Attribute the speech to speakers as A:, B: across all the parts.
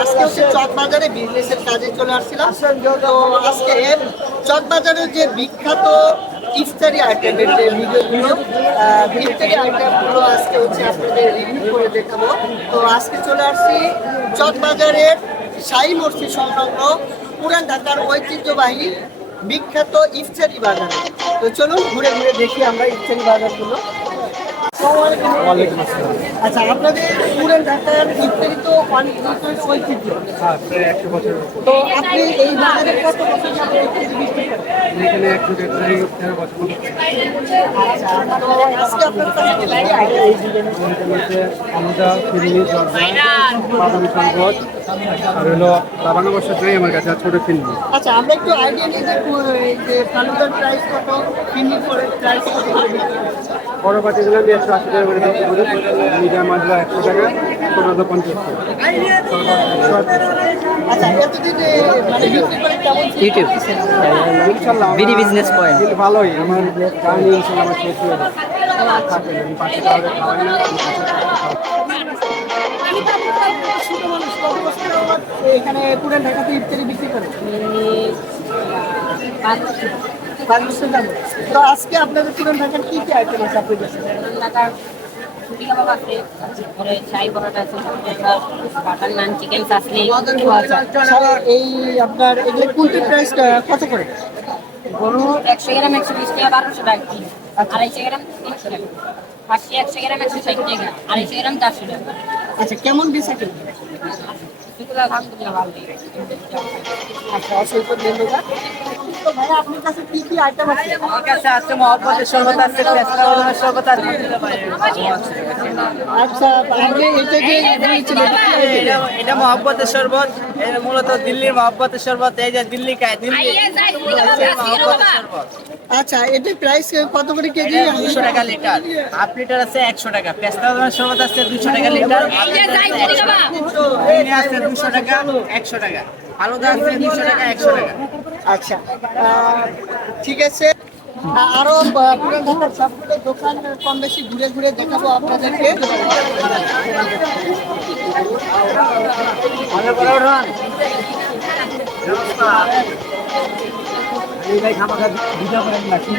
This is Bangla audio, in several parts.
A: আজকে চকবাজারে বিজনেসের কাজে চলে আসছিলাম। তো আজকে যে বিখ্যাত ইফতারি আইটেমের যে ইফতারি আইটেমগুলো আজকে হচ্ছে আপনাদের রিভিউ করে দেখাবো। তো আজকে চলে আসছি চকবাজারের শাহী মসজিদ সংলগ্ন পুরান ঢাকার ঐতিহ্যবাহী বিখ্যাত ইফতারি বাজারে। তো চলুন ঘুরে ঘুরে দেখি আমরা ইফতারি বাজারগুলো। আচ্ছা আপনাদের পুরান ঢাকার তো ঐতিহ্য।
B: হ্যাঁ
A: আপনি এই বাজারে কত বছর
B: এখানে একশো প্রায় তেরো বছর।
A: আচ্ছা তো আজকে আপনার কাছে
B: আমদা ফিরনি বাদামি শরবত আর হলো লাবানো বছর নাই আমার কাছে ছোটো ফিরনি
A: আচ্ছা আমরা একটু আইডিয়া নিই যে ফালুদার প্রাইস কত কিডনি ফলের প্রাইস কত? করে?
B: বড় পাটি দিলাম একশো আশি টাকা করে বিক্রি করি মিডিয়াম মাছলা একশো টাকা ছোটো পঞ্চাশ টাকা।
A: আচ্ছা মানে
B: ভালোই। আমার কাহিনী ইনশাল্লাহ আমার শেষ হয়ে আমি পাশে খাওয়াই না আমি
A: যাবত এখানে পুরান ঢাকাতে ইফতারি বিক্রি করে? তো আজকে আপনাদের পুরান ঢাকার কি কি আইটেম আছে আপনার কাছে আচ্ছা, এই আপনার এগুলো কুলটির প্রাইস কত করে?
C: গরু একশো গ্রাম একশো বিশ টাকা বারোশো টাকা কিলো আড়াইশো গ্রাম তিনশো টাকা। খাসি একশো গ্রাম একশো ষাট টাকা। আড়াইশো গ্রাম চারশো টাকা।
A: আচ্ছা কেমন বেচা
C: এগুলো আলহামদুলিল্লাহ ভালো।
A: আচ্ছা অসংখ্য ধন্যবাদ। তো ভাই আপনার কাছে কি কি আইটেম আছে?
D: আমার কাছে আছে মহব্বতের শরবত আছে পেস্তা বাদামের শরবত আছে
A: আচ্ছা আপনি এটা যে বলেছিলেন, এটা কি item?
D: এটা- এটা মহব্বতের শরবত এটা মূলত দিল্লির মহব্বতের শরবত এই যে দিল্লি খায় দিল্লি মহব্বতের শরবত
A: আচ্ছা এটা প্রাইস কত করে কেজি?
D: দুশো টাকা লিটার হাফ লিটার আছে একশো টাকা। পেস্তা বাদামের শরবত আছে দুশো টাকা লিটার আছে দুশো টাকা একশো টাকা। আলুদা আছে দুশো টাকা একশো টাকা।
A: আচ্ছা ঠিক আছে। আরও পুরান ঢাকার সবগুলো দোকান কম বেশি ঘুরে ঘুরে দেখাবো আপনাদেরকে। আর ভাই। আপনি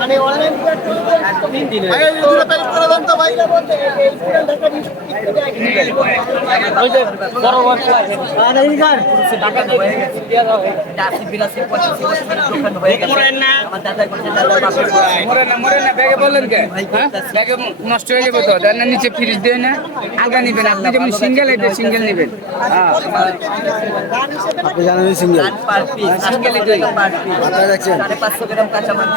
A: মানে অনলাইন
E: নষ্ট হয়ে যাবে তো। তার নিচে ফ্রিজ দিয়ে না। আগা নিবেন। আপনি যেমন সিঙ্গেল এটা সিঙ্গেল নেবেন। হ্যাঁ
B: আপনি জানেন সিঙ্গেল।
D: সিঙ্গেল সাড়ে পাঁচশো গ্রাম কাঁচা মাংস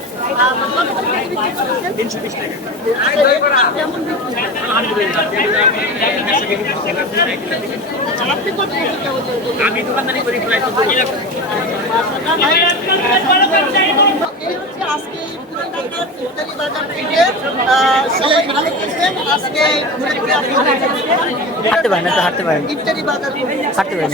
F: আমি দোকানদারি করি প্রায়
A: আজকে
D: হাঁটতে পারেন। হাঁটতে পারেন হাঁটতে পারেন